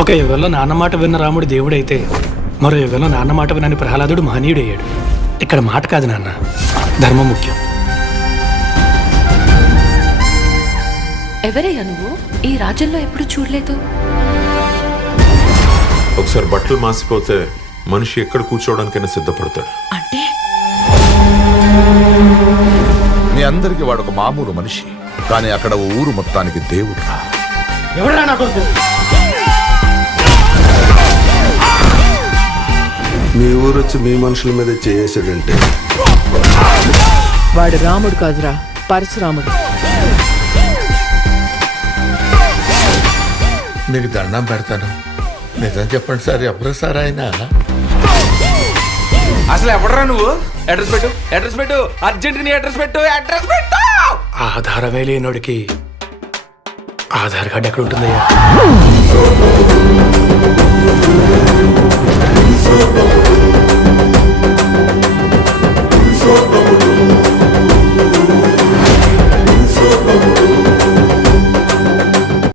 ఒక యుగంలో నాన్న మాట విన్న రాముడు దేవుడైతే మరో యుగంలో నాన్న మాట వినని ప్రహ్లాదుడు మహనీయుడయ్యాడు. ఇక్కడ మాట కాదు నాన్న, ధర్మం ముఖ్యం. ఎవరయ్యా నువ్వు? ఈ రాజ్యంలో ఎప్పుడు చూడలేదు. ఒకసారి బట్టలు మాసిపోతే మనిషి ఎక్కడ కూర్చోవడానికైనా సిద్ధపడతాడు. అంటే మీ అందరికి వాడు ఒక మామూలు మనిషి, కానీ అక్కడ ఓ ఊరు మొత్తానికి దేవుడు. ఎవరా నా కొడుకు? మీ ఊరు వచ్చి మీ మనుషుల మీద చేసాడంటే వాడు రాముడు కాదురా, పరశురాముడు. మీకు దండం పెడతాను, నిజం చెప్పండి సార్, ఎవరు సార్ ఆయన? అసలు ఎవడరా నువ్వు? అడ్రస్ పెట్టు, అడ్రస్ పెట్టు, అర్జెంట్ నీ అడ్రస్ పెట్టు, అడ్రస్ పెట్టు. ఆధారమే లేనోడికి ఆధార్ కార్డు ఎక్కడ ఉంటుందయ్యా?